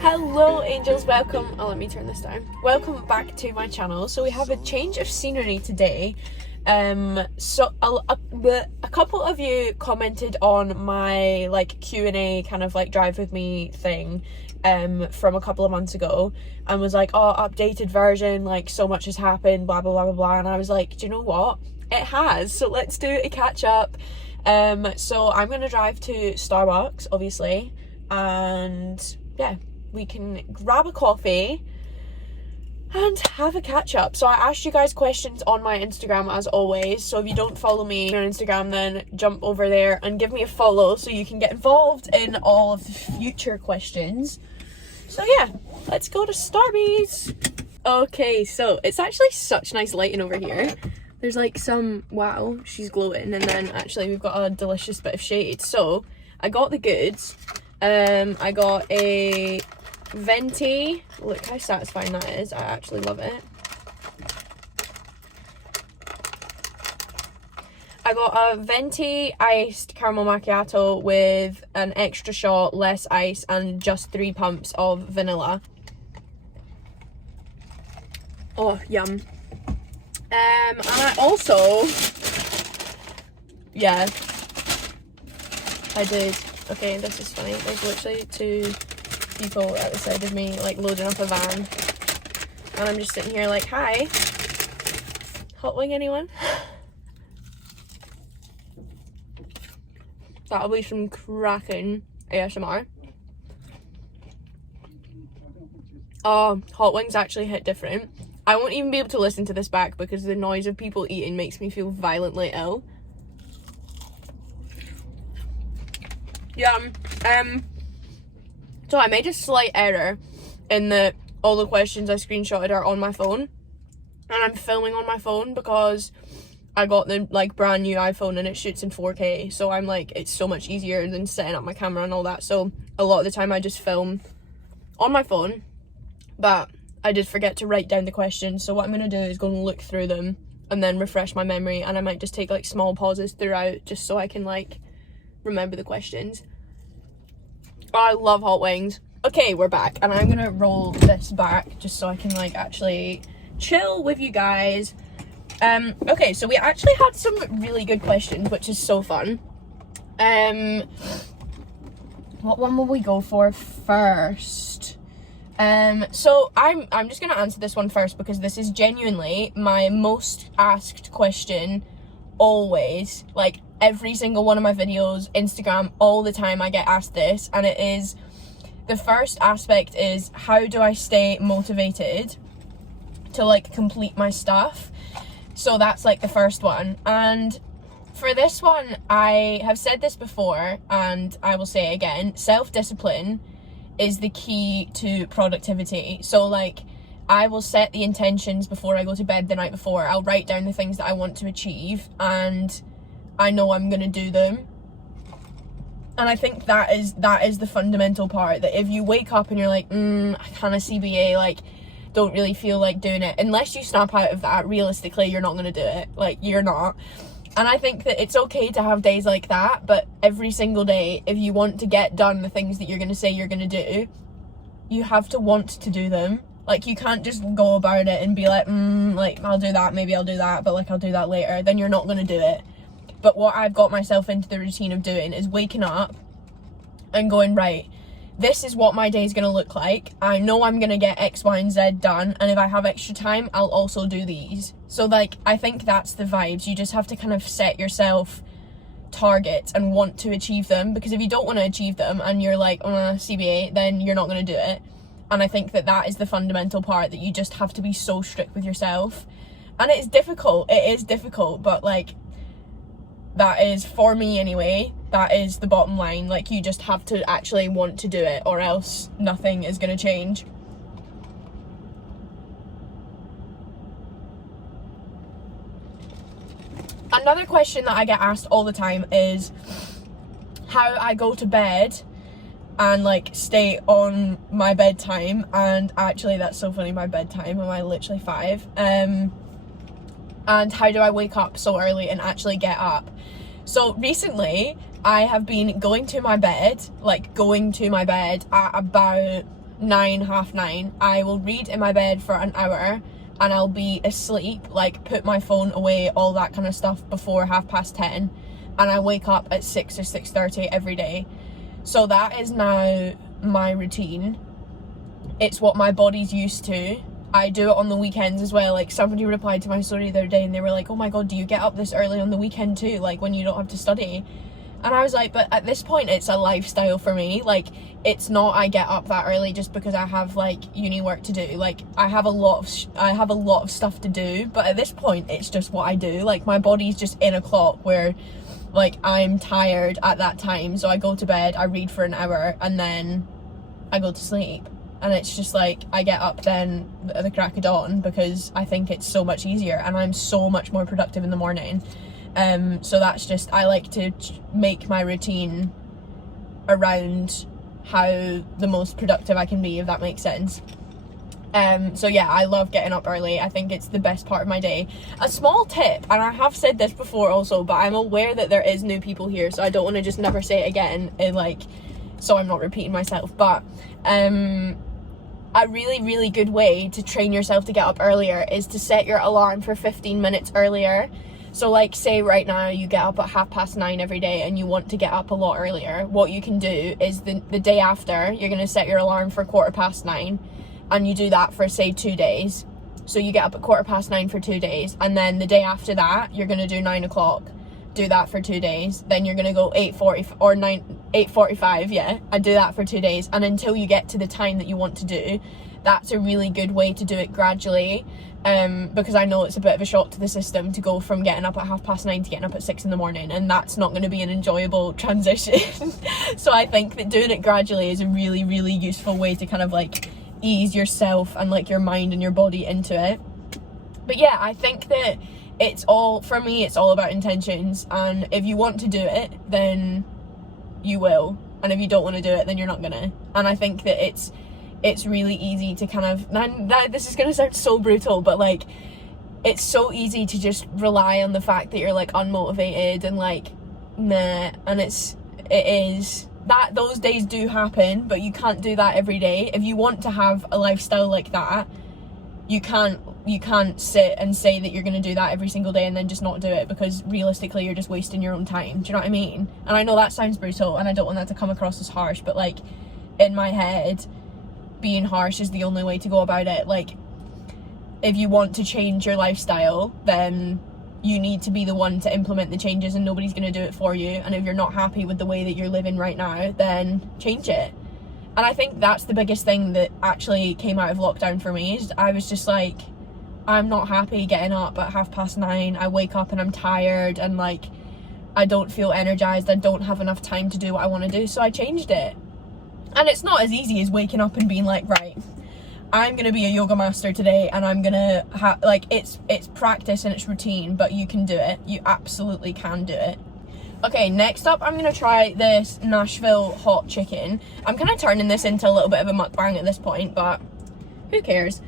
Hello angels, welcome, let me turn this down. Welcome back to my channel. So we have a change of scenery today. So a couple of you commented on my like Q&A kind of like drive with me thing from a couple of months ago and was like, oh, updated version, like so much has happened, blah blah blah blah blah, and I was like, do you know what, it has, so let's do a catch up. So I'm gonna drive to Starbucks obviously, and yeah, we can grab a coffee and have a catch up. So I asked you guys questions on my Instagram as always, so if you don't follow me on Instagram, then jump over there and give me a follow so you can get involved in all of the future questions. So yeah, let's go to Starbucks. Okay, so it's actually such nice lighting over here. There's like some, wow, she's glowing, and then actually we've got a delicious bit of shade. So I got the goods. I got a venti, look how satisfying that is, I actually love it. I got a venti iced caramel macchiato with an extra shot, less ice, and just 3 pumps of vanilla. Oh, yum. And I also, yeah, I did. Okay, this is funny. There's literally 2 people at the side of me, like, loading up a van. And I'm just sitting here like, hi. Hot wing anyone? That'll be some cracking ASMR. Oh, hot wings actually hit different. I won't even be able to listen to this back because the noise of people eating makes me feel violently ill. Yeah, so I made a slight error in that all the questions I screenshotted are on my phone, and I'm filming on my phone because I got the like brand new iPhone and it shoots in 4K, so I'm like, it's so much easier than setting up my camera and all that, so a lot of the time I just film on my phone, but I did forget to write down the questions, so what I'm gonna do is go and look through them and then refresh my memory, and I might just take like small pauses throughout just so I can like remember the questions. Oh, I love hot wings. Okay, we're back, and I'm gonna roll this back just so I can like actually chill with you guys. Okay, so we actually had some really good questions, which is so fun. What one will we go for first? So I'm just gonna answer this one first because this is genuinely my most asked question always. Like every single one of my videos, Instagram, all the time I get asked this, and it is, the first aspect is, how do I stay motivated to like complete my stuff? So that's like the first one. And for this one, I have said this before and I will say it again, self-discipline is the key to productivity. So like, I will set the intentions before I go to bed the night before. I'll write down the things that I want to achieve and I know I'm gonna do them. And I think that is the fundamental part, that if you wake up and you're like, I kind of CBA, like don't really feel like doing it, unless you snap out of that, realistically you're not gonna do it, like you're not. And I think that it's okay to have days like that, but every single day, if you want to get done the things that you're gonna say you're gonna do, you have to want to do them. Like you can't just go about it and be like, like I'll do that, maybe I'll do that, but like I'll do that later, then you're not gonna do it. But what I've got myself into the routine of doing is waking up and going, right, this is what my day is going to look like. I know I'm going to get X, Y, and Z done. And if I have extra time, I'll also do these. So like, I think that's the vibes. You just have to kind of set yourself targets and want to achieve them. Because if you don't want to achieve them and you're like, CBA, then you're not going to do it. And I think that is the fundamental part, that you just have to be so strict with yourself. And it's difficult. It is difficult. But like, that is, for me anyway, that is the bottom line. Like, you just have to actually want to do it, or else nothing is going to change. Another question that I get asked all the time is how I go to bed and like stay on my bedtime. And actually that's so funny, my bedtime, am I literally 5? And how do I wake up so early and actually get up? So recently I have been going to my bed at about 9, half 9, I will read in my bed for an hour and I'll be asleep, like put my phone away, all that kind of stuff before 10:30, and I wake up at 6 or 6:30 every day. So that is now my routine. It's what my body's used to. I do it on the weekends as well. Like, somebody replied to my story the other day and they were like, oh my god, do you get up this early on the weekend too, like when you don't have to study? And I was like, but at this point it's a lifestyle for me. Like, it's not I get up that early just because I have like uni work to do. Like, I have a lot of stuff to do, but at this point it's just what I do. Like, my body's just in a clock where like I'm tired at that time, so I go to bed, I read for an hour, and then I go to sleep. And it's just like, I get up then at the crack of dawn because I think it's so much easier and I'm so much more productive in the morning. So that's just, I like to make my routine around how the most productive I can be, if that makes sense. So yeah, I love getting up early. I think it's the best part of my day. A small tip, and I have said this before also, but I'm aware that there is new people here, so I don't want to just never say it again, like, so I'm not repeating myself. But a really good way to train yourself to get up earlier is to set your alarm for 15 minutes earlier. So like, say right now you get up at 9:30 every day and you want to get up a lot earlier, what you can do is the day after, you're going to set your alarm for 9:15, and you do that for say 2 days. So you get up at 9:15 for 2 days, and then the day after that you're going to do 9 o'clock, do that for 2 days, then you're going to go 8:45, yeah, and do that for 2 days, and until you get to the time that you want to do. That's a really good way to do it gradually, because I know it's a bit of a shock to the system to go from getting up at 9:30 to getting up at 6 in the morning, and that's not going to be an enjoyable transition. So I think that doing it gradually is a really useful way to kind of like ease yourself and like your mind and your body into it. But yeah, I think that it's all, for me, it's all about intentions, and if you want to do it, then you will, and if you don't want to do it, then you're not gonna. And I think that it's really easy to kind of, this is gonna sound so brutal, but like, it's so easy to just rely on the fact that you're like unmotivated and like nah, and it is that those days do happen, but you can't do that every day. If you want to have a lifestyle like that, you can't sit and say that you're going to do that every single day and then just not do it, because realistically you're just wasting your own time. Do you know what I mean? And I know that sounds brutal and I don't want that to come across as harsh, but like, in my head, being harsh is the only way to go about it. Like, if you want to change your lifestyle, then you need to be the one to implement the changes, and nobody's going to do it for you. And if you're not happy with the way that you're living right now, then change it. And I think that's the biggest thing that actually came out of lockdown for me, is I was just like, I'm not happy getting up at 9:30. I wake up and I'm tired, and like, I don't feel energized. I don't have enough time to do what I want to do, so I changed it. And it's not as easy as waking up and being like, right, I'm gonna be a yoga master today, and I'm gonna have, like, it's practice and it's routine, but you can do it. You absolutely can do it. Okay, next up, I'm gonna try this Nashville hot chicken. I'm kind of turning this into a little bit of a mukbang at this point, but who cares?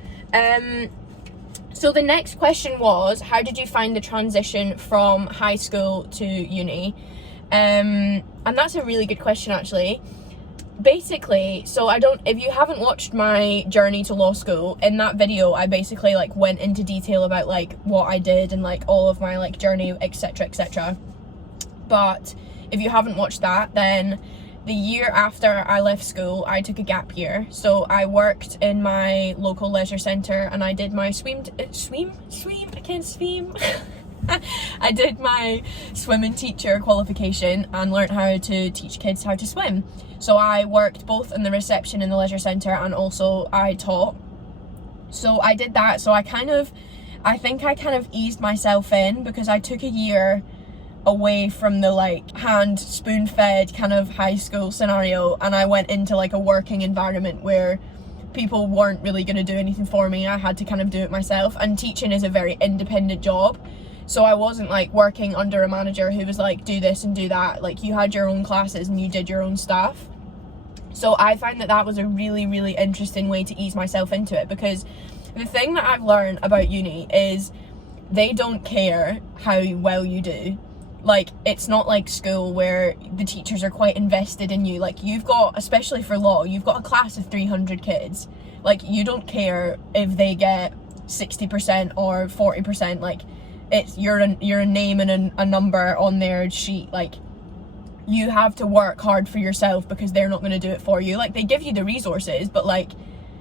So the next question was, how did you find the transition from high school to uni? And that's a really good question, actually. Basically, so if you haven't watched my journey to law school, in that video I basically like went into detail about like what I did and like all of my like journey, etc. But if you haven't watched that, then the year after I left school, I took a gap year. So I worked in my local leisure centre and I did my I can't swim. I did my swimming teacher qualification and learnt how to teach kids how to swim. So I worked both in the reception in the leisure centre and also I taught. So I did that. So I think I kind of eased myself in, because I took a year away from the like hand spoon-fed kind of high school scenario, and I went into like a working environment where people weren't really going to do anything for me. I had to kind of do it myself, and teaching is a very independent job. So I wasn't like working under a manager who was like, do this and do that. Like, you had your own classes and you did your own stuff. So I find that was a really interesting way to ease myself into it, because the thing that I've learned about uni is they don't care how well you do. Like, it's not like school where the teachers are quite invested in you. Like, you've got, especially for law, you've got a class of 300 kids. Like, you don't care if they get 60% or 40%. Like, you're a name and a number on their sheet. Like, you have to work hard for yourself because they're not going to do it for you. Like, they give you the resources, but like,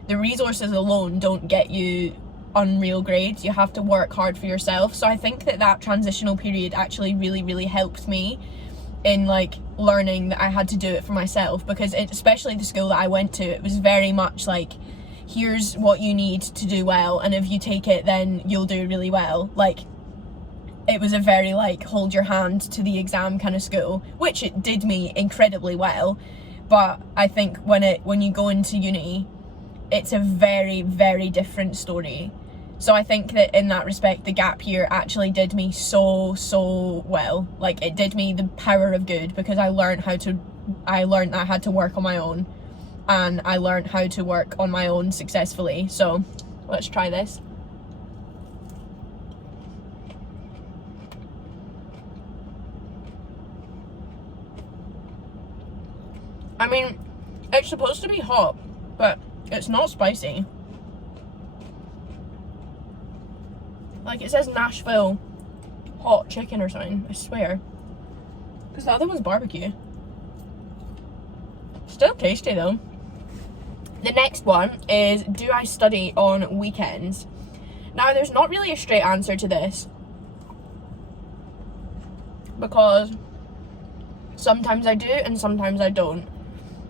the resources alone don't get you unreal grades. You have to work hard for yourself. So I think that transitional period actually really helped me in like learning that I had to do it for myself, because especially the school that I went to, it was very much like, here's what you need to do well, and if you take it then you'll do really well. Like, it was a very like hold your hand to the exam kind of school, which it did me incredibly well. But I think when you go into uni, it's a very different story. So I think that in that respect, the gap year actually did me so well. Like, it did me the power of good, because I learned that I had to work on my own, and I learned how to work on my own successfully. So let's try this. I mean, it's supposed to be hot, but it's not spicy. Like, it says Nashville hot chicken or something, I swear. Because the other one's barbecue. Still tasty though. The next one is, do I study on weekends? Now, there's not really a straight answer to this, because sometimes I do and sometimes I don't.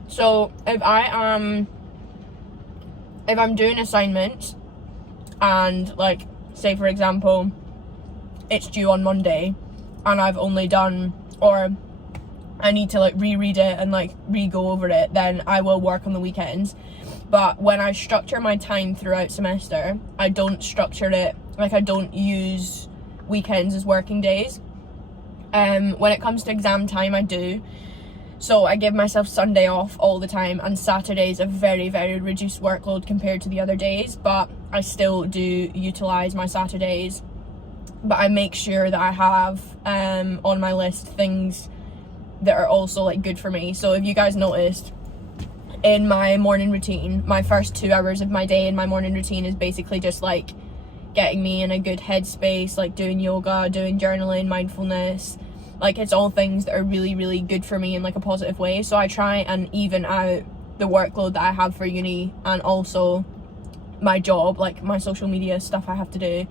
So if I'm doing assignments, and like, say for example, it's due on Monday and I've only done, or I need to like reread it and like re-go over it, then I will work on the weekends. But when I structure my time throughout semester, I don't structure it, like, I don't use weekends as working days. When it comes to exam time, I do. So I give myself Sunday off all the time, and Saturday's a very reduced workload compared to the other days, but I still do utilise my Saturdays. But I make sure that I have on my list things that are also like good for me. So if you guys noticed, in my morning routine, my first 2 hours of my day in my morning routine is basically just like getting me in a good headspace, like doing yoga, doing journaling, mindfulness. Like, it's all things that are really good for me in like a positive way. So I try and even out the workload that I have for uni, and also my job, like my social media stuff I have to do.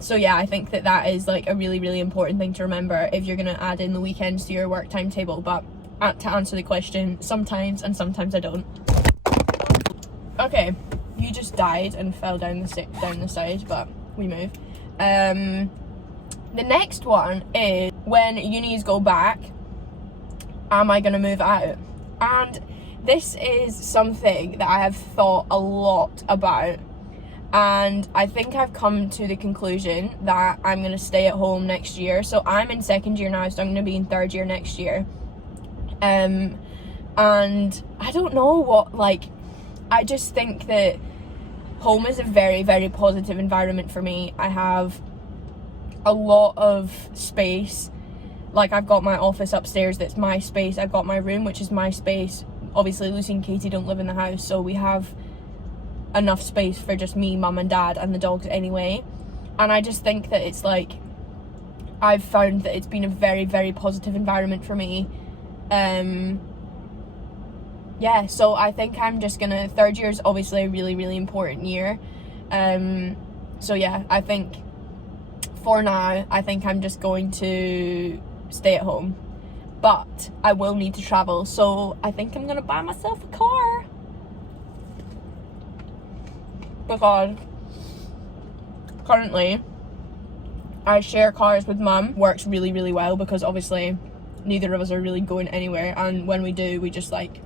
So yeah, I think that is like a really important thing to remember if you're going to add in the weekends to your work timetable. But to answer the question, sometimes, and sometimes I don't. Okay, you just died and fell down the side, but we move. The next one is, when unis go back, am I going to move out? And this is something that I have thought a lot about, and I think I've come to the conclusion that I'm going to stay at home next year. So I'm in second year now, so I'm going to be in third year next year. And I don't know what, like, I just think that home is a very positive environment for me. I have a lot of space. Like, I've got my office upstairs that's my space, I've got my room which is my space. Obviously Lucy and Katie don't live in the house, so we have enough space for just me, mum and dad, and the dogs anyway. And I just think that it's like, I've found that it's been a very positive environment for me. Yeah, so I think I'm just gonna, third year is obviously a really important year. So yeah, I think for now, I think I'm just going to stay at home. But I will need to travel, so I think I'm gonna buy myself a car. Because currently I share cars with mum. Works really well, because obviously neither of us are really going anywhere, and when we do, we just like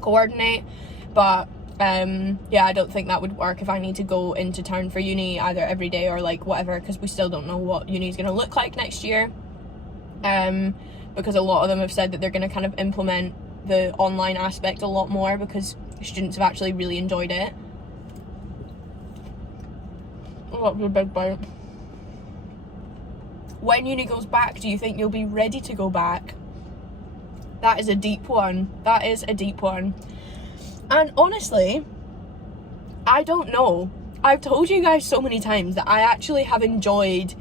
coordinate. But yeah, I don't think that would work if I need to go into town for uni either every day or like whatever, because we still don't know what uni is going to look like next year. Because a lot of them have said that they're going to kind of implement the online aspect a lot more, because students have actually really enjoyed it. Oh, that was a big bite. when uni goes back, do you think you'll be ready to go back? That is a deep one. That is a deep one. And honestly, I don't know. I've told you guys so many times that I actually have enjoyed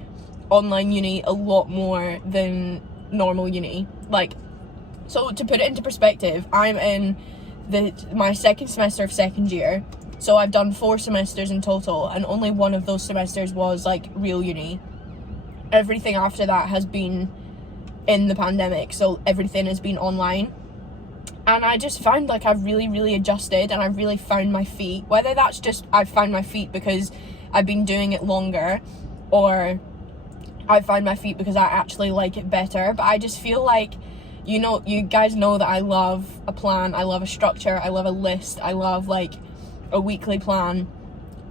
online uni a lot more than normal uni. Like, so to put it into perspective, I'm in my second semester of second year, so I've done 4 semesters in total, and only one of those semesters was like real uni. Everything after that has been in the pandemic, so everything has been online. And I just found like I've really adjusted, and I've really found my feet. Whether that's just I've found my feet because I've been doing it longer, or I found my feet because I actually like it better. But I just feel like, you know, you guys know that I love a plan, I love a structure, I love a list, I love like a weekly plan.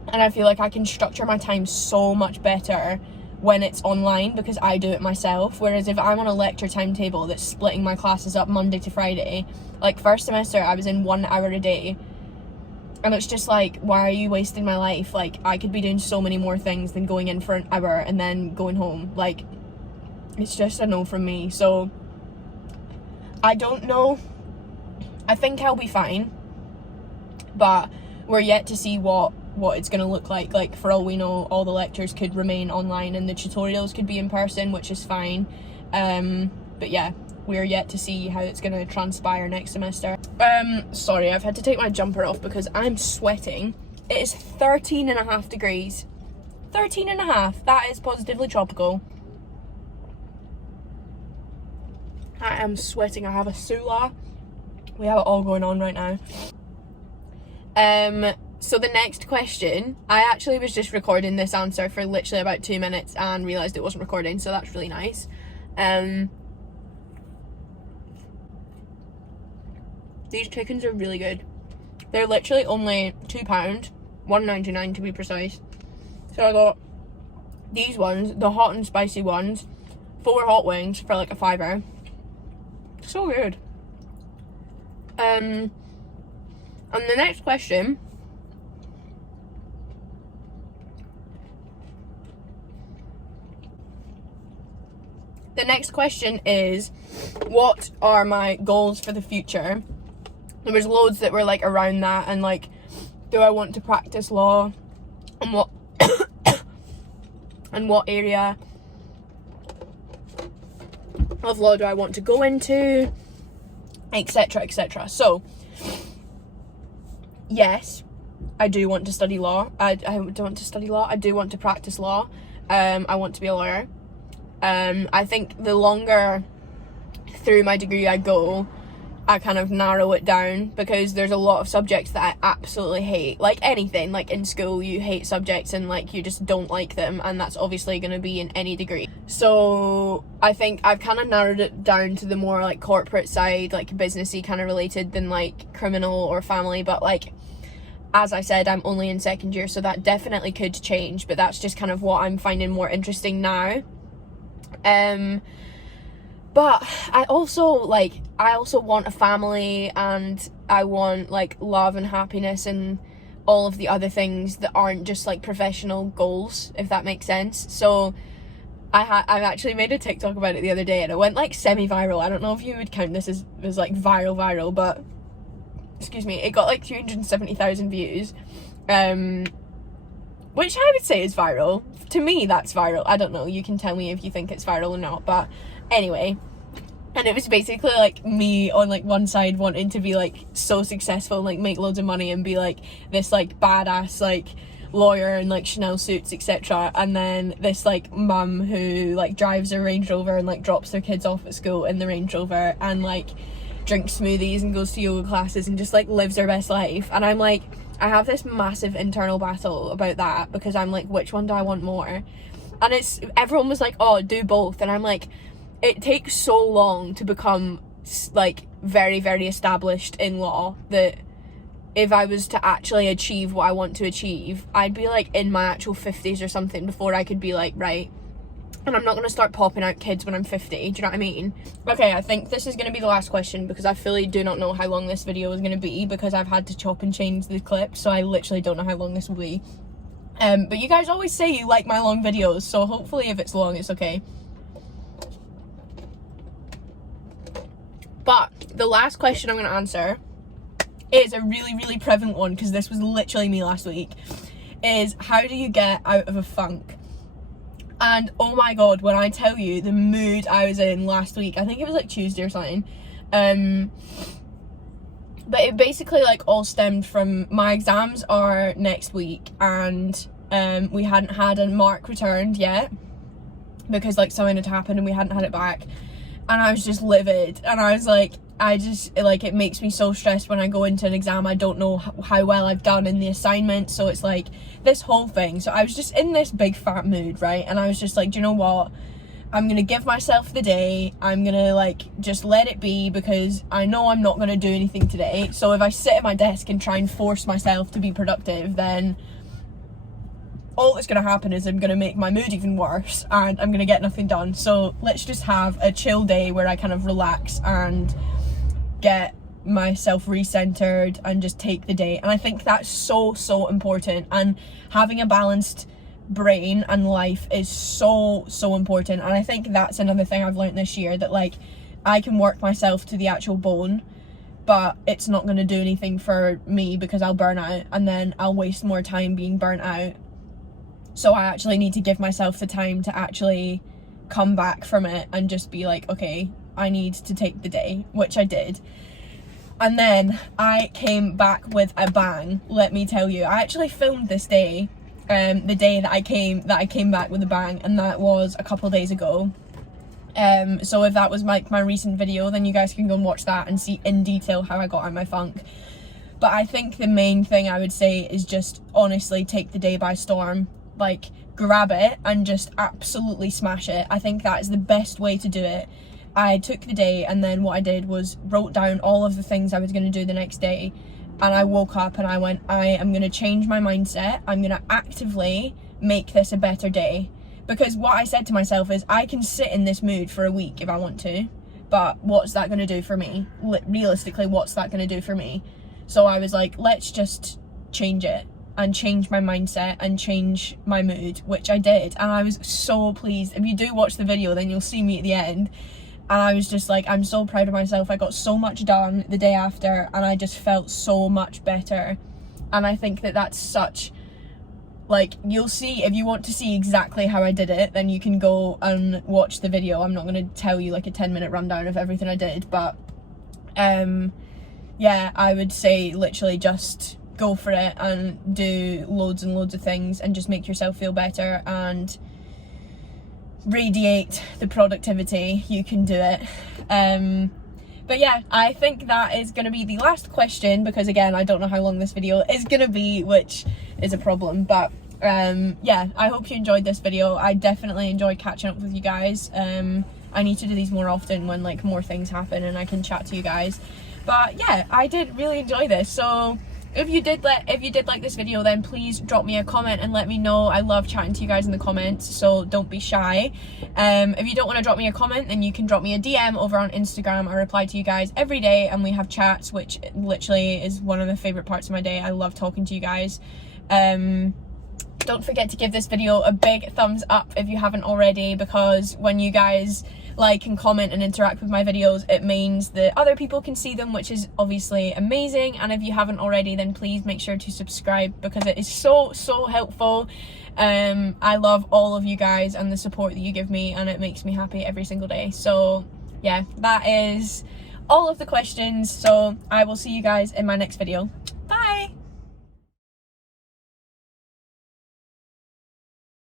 And I feel like I can structure my time so much better when it's online because I do it myself. Whereas if I'm on a lecture timetable that's splitting my classes up Monday to Friday, like first semester I was in 1 hour a day, and it's just like, why are you wasting my life? Like, I could be doing so many more things than going in for an hour and then going home. Like, it's just a no from me. So I don't know. I think I'll be fine, but we're yet to see what it's going to look like. Like, for all we know, all the lectures could remain online and the tutorials could be in person, which is fine. But yeah, we're yet to see how it's going to transpire next semester. Sorry, I've had to take my jumper off because I'm sweating. It is 13.5 degrees. 13.5. That is positively tropical. I am sweating. I have a Sula. We have it all going on right now. So the next question, I actually was just recording this answer for literally about 2 minutes and realised it wasn't recording, so that's really nice. These chickens are really good. They're literally only £2, £1.99 to be precise. So I got these ones, the hot and spicy ones, 4 hot wings for like a £5. So good. And the next question, is, what are my goals for the future? There was loads that were like around that, and like, do I want to practice law, and what and what area of law do I want to go into, etc, etc. So yes, I do want to study law. I do want to study law. I do want to practice law. I want to be a lawyer. I think the longer through my degree I go, I kind of narrow it down, because there's a lot of subjects that I absolutely hate. Like anything, like in school you hate subjects and like you just don't like them, and that's obviously going to be in any degree. So I think I've kind of narrowed it down to the more like corporate side, like businessy kind of related, than like criminal or family. But like, as I said, I'm only in second year, so that definitely could change, but that's just kind of what I'm finding more interesting now. But I also want a family, and I want like love and happiness and all of the other things that aren't just like professional goals, if that makes sense. So I've actually made a TikTok about it the other day, and it went like semi-viral. I don't know if you would count this as like viral, but excuse me, it got like 370,000 views, which I would say is viral. To me, that's viral. I don't know, you can tell me if you think it's viral or not, but anyway. And it was basically like me on like one side wanting to be like so successful and like make loads of money and be like this like badass like lawyer in like Chanel suits, etc. And then this like mum who like drives a Range Rover and like drops their kids off at school in the Range Rover and like drinks smoothies and goes to yoga classes and just like lives their best life. And I'm like, I have this massive internal battle about that, because I'm like, which one do I want more? And everyone was like, oh, do both. And I'm like, it takes so long to become like very, very established in law that if I was to actually achieve what I want to achieve, I'd be like in my actual 50s or something before I could be like, right. And I'm not going to start popping out kids when I'm 50, do you know what I mean? Okay, I think this is going to be the last question, because I fully do not know how long this video is going to be, because I've had to chop and change the clip, so I literally don't know how long this will be. But you guys always say you like my long videos, so hopefully if it's long, it's okay. But the last question I'm going to answer is a really, really prevalent one, because this was literally me last week, is how do you get out of a funk? And oh my god, when I tell you the mood I was in last week, I think it was like Tuesday or something, but it basically like all stemmed from, my exams are next week, and we hadn't had a mark returned yet because like something had happened and we hadn't had it back, and I was just livid, and I was like, it makes me so stressed when I go into an exam. I don't know how well I've done in the assignment, so it's like this whole thing. So I was just in this big fat mood, right? And I was just like, do you know what, I'm gonna give myself the day, I'm gonna like just let it be, because I know I'm not gonna do anything today. So if I sit at my desk and try and force myself to be productive, then all that's gonna happen is I'm gonna make my mood even worse and I'm gonna get nothing done. So let's just have a chill day where I kind of relax and get myself recentered and just take the day. And I think that's so important, and having a balanced brain and life is so important. And I think that's another thing I've learned this year, that like I can work myself to the actual bone, but it's not going to do anything for me because I'll burn out, and then I'll waste more time being burnt out. So I actually need to give myself the time to actually come back from it and just be like, okay, I need to take the day, which I did. And then I came back with a bang, let me tell you. I actually filmed this day, the day that I came back with a bang, and that was a couple days ago. So if that was my recent video, then you guys can go and watch that and see in detail how I got out of my funk. But I think the main thing I would say is just honestly take the day by storm. Like, grab it and just absolutely smash it. I think that is the best way to do it. I took the day, and then what I did was wrote down all of the things I was going to do the next day, and I woke up and I went, I am going to change my mindset. I'm going to actively make this a better day. Because what I said to myself is, I can sit in this mood for a week if I want to, but what's that going to do for me? Realistically, what's that going to do for me? So I was like, let's just change it and change my mindset and change my mood, which I did. And I was so pleased. If you do watch the video, then you'll see me at the end. And I was just like, I'm so proud of myself. I got so much done the day after, and I just felt so much better. And I think that that's such, like, you'll see, if you want to see exactly how I did it, then you can go and watch the video. I'm not going to tell you like a 10-minute rundown of everything I did, but yeah, I would say literally just go for it and do loads and loads of things and just make yourself feel better and radiate the productivity. You can do it. But yeah, I think that is going to be the last question, because again, I don't know how long this video is going to be, which is a problem. But yeah, I hope you enjoyed this video. I definitely enjoyed catching up with you guys. I need to do these more often when like more things happen and I can chat to you guys. But yeah, I did really enjoy this. So if you did like this video, then please drop me a comment and let me know. I love chatting to you guys in the comments, so don't be shy. If you don't want to drop me a comment, then you can drop me a DM over on Instagram. I reply to you guys every day and we have chats, which literally is one of the favorite parts of my day. I love talking to you guys. Don't forget to give this video a big thumbs up if you haven't already, because when you guys like and comment and interact with my videos, it means that other people can see them, which is obviously amazing. And if you haven't already, then please make sure to subscribe, because it is so helpful. I love all of you guys and the support that you give me, and it makes me happy every single day. So yeah, that is all of the questions. So I will see you guys in my next video.